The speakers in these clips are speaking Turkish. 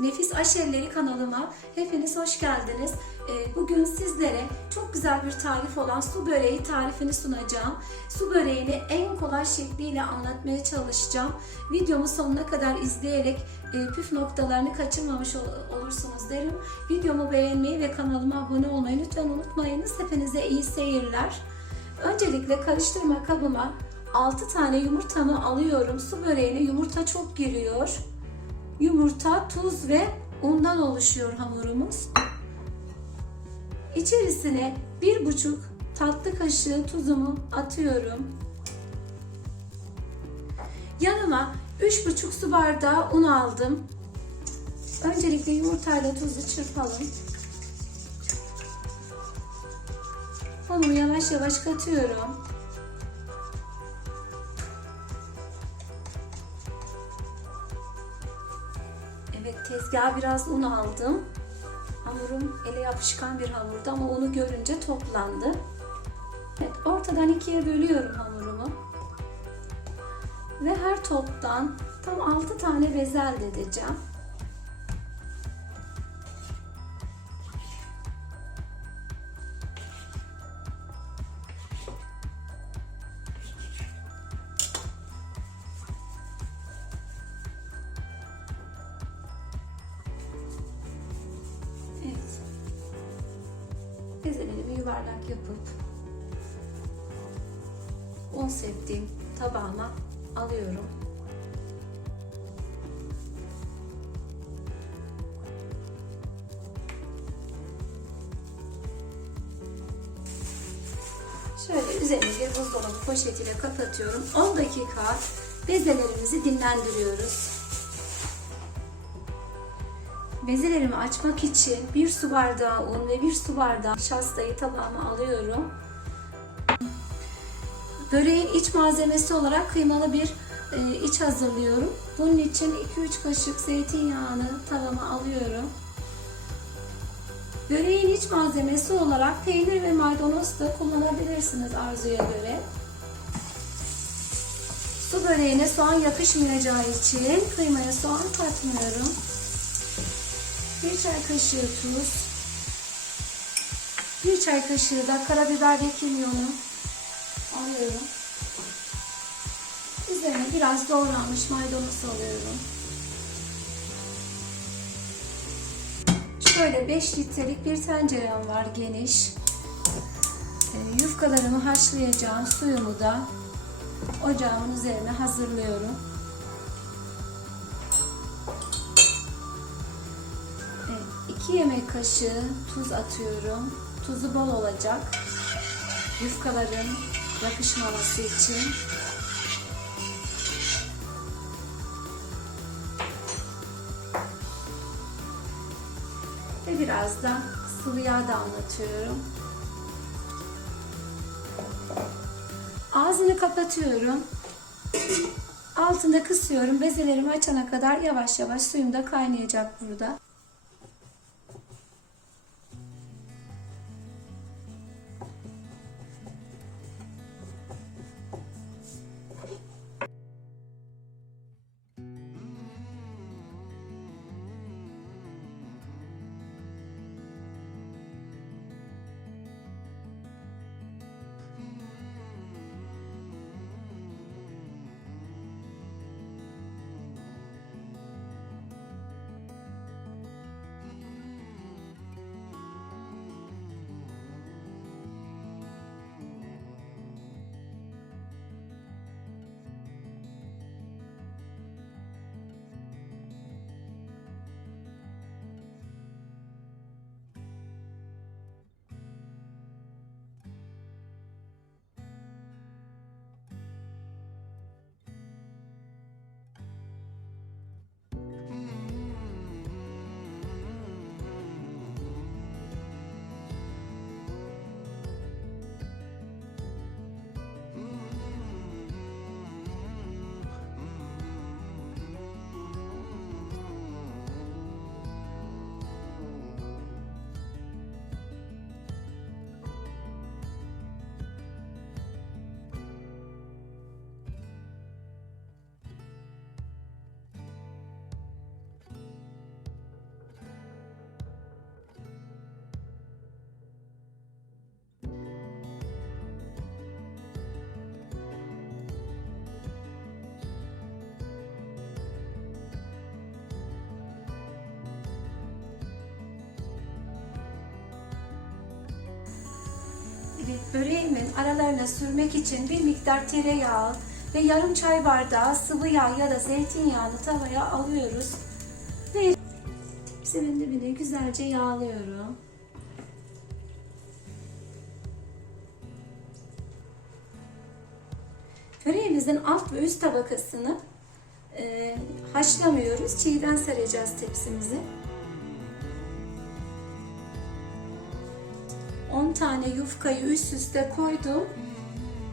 Nefis Aşerleri kanalıma hepiniz hoş geldiniz. Ee, Bugün sizlere çok güzel bir tarif olan su böreği tarifini sunacağım. Su böreğini en kolay şekliyle anlatmaya çalışacağım. Videomu sonuna kadar izleyerek e, püf noktalarını kaçırmamış ol- olursunuz derim. Videomu beğenmeyi ve kanalıma abone olmayı lütfen unutmayınız. Hepinize iyi seyirler. Öncelikle karıştırma kabıma 6 tane yumurtamı alıyorum. Su böreğine yumurta çok giriyor. Yumurta, tuz ve undan oluşuyor hamurumuz. İçerisine bir buçuk tatlı kaşığı tuzumu atıyorum. Yanıma üç buçuk su bardağı un aldım. Öncelikle yumurtayla tuzu çırpalım. Unumu yavaş yavaş katıyorum. Tezgaha biraz un aldım. Hamurum ele yapışkan bir hamurdu ama unu görünce toplandı. Evet ortadan ikiye bölüyorum hamurumu. Ve her toptan tam 6 tane bez elde yuvarlak yapıp un septiğim tabağıma alıyorum. Şöyle üzerine bir buzdolabı poşetiyle kapatıyorum. 10 dakika bezelerimizi dinlendiriyoruz. Bezelerimi açmak için bir su bardağı un ve bir su bardağı nişastayı tabağıma alıyorum. Böreğin iç malzemesi olarak kıymalı bir e, iç hazırlıyorum. Bunun için 2-3 kaşık zeytinyağını tavama alıyorum. Böreğin iç malzemesi olarak peynir ve maydanoz da kullanabilirsiniz arzuya göre. Su böreğine soğan yakışmayacağı için kıymaya soğan katmıyorum. Bir çay kaşığı tuz, bir çay kaşığı da karabiber ve kimyonu alıyorum. Üzerine biraz doğranmış maydanoz alıyorum. Şöyle 5 litrelik bir tencerem var geniş. E, Yufkalarımı haşlayacağım suyumu da ocağımın üzerine hazırlıyorum. 2 yemek kaşığı tuz atıyorum. Tuzu bol olacak. Yufkaların yapışmaması için. Ve biraz da sıvı yağ damlatıyorum. Ağzını kapatıyorum. Altında kısıyorum. Bezelerimi açana kadar yavaş yavaş suyum da kaynayacak burada. Böreğimin aralarına sürmek için bir miktar tereyağı ve yarım çay bardağı sıvı yağ ya da zeytinyağını tavaya alıyoruz. Ve tepsimin dibini güzelce yağlıyorum. Böreğimizin alt ve üst tabakasını e, haşlamıyoruz. Çiğden sereceğiz tepsimizi. 10 tane yufkayı üst üste koydum.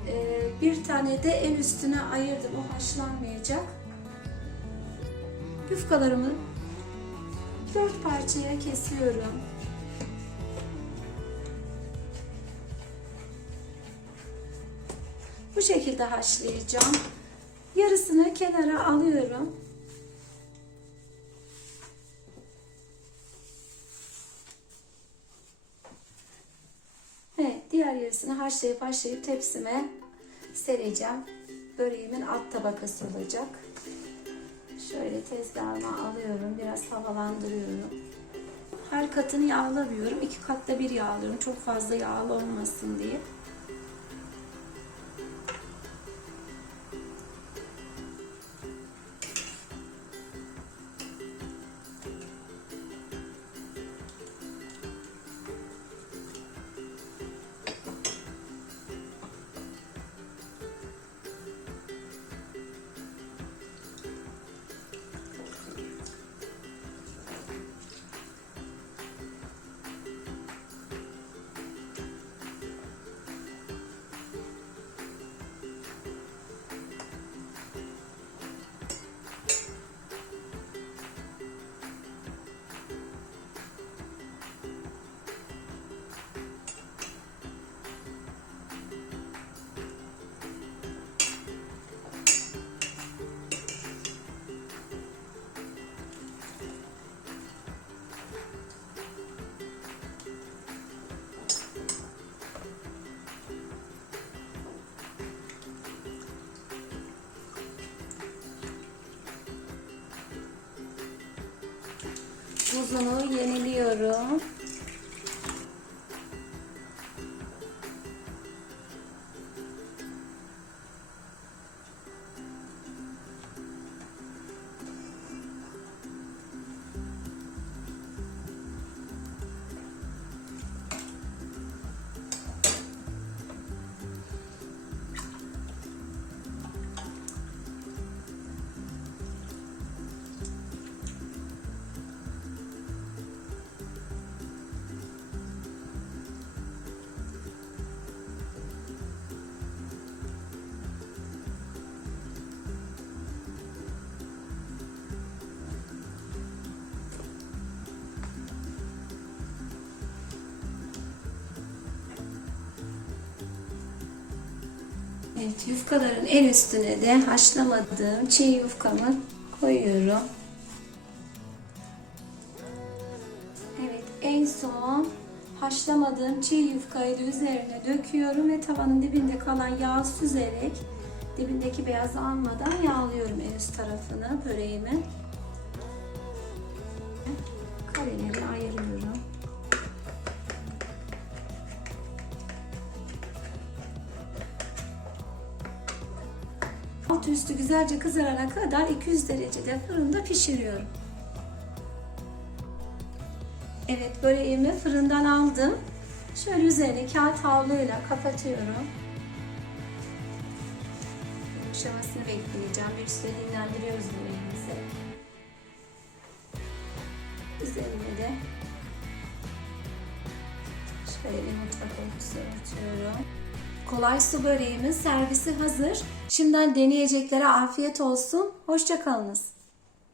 E, bir tane de el üstüne ayırdım. O haşlanmayacak. Yufkalarımı dört parçaya kesiyorum. Bu şekilde haşlayacağım. Yarısını kenara alıyorum. Yarısını haşlayıp haşlayıp tepsime sereceğim. Böreğimin alt tabakası olacak. Şöyle tezgahıma alıyorum. Biraz havalandırıyorum. Her katını yağlamıyorum. İki katta bir yağlıyorum. Çok fazla yağlı olmasın diye. Buzunu yeniliyorum. Evet, yufkaların en üstüne de haşlamadığım çiğ yufkamı koyuyorum. Evet, en son haşlamadığım çiğ yufkayı da üzerine döküyorum ve tavanın dibinde kalan yağı süzerek dibindeki beyazı almadan yağlıyorum en üst tarafını böreğimi. Alt üstü güzelce kızarana kadar 200 derecede fırında pişiriyorum. Evet böreğimi fırından aldım. Şöyle üzerine kağıt havluyla kapatıyorum. Yumuşamasını bekleyeceğim. Bir süre dinlendiriyoruz böreğimizi. Üzerine de şöyle mutfak örtüsü örtüyorum. Kolay su böreğimin servisi hazır. Şimdiden deneyeceklere afiyet olsun. Hoşçakalınız.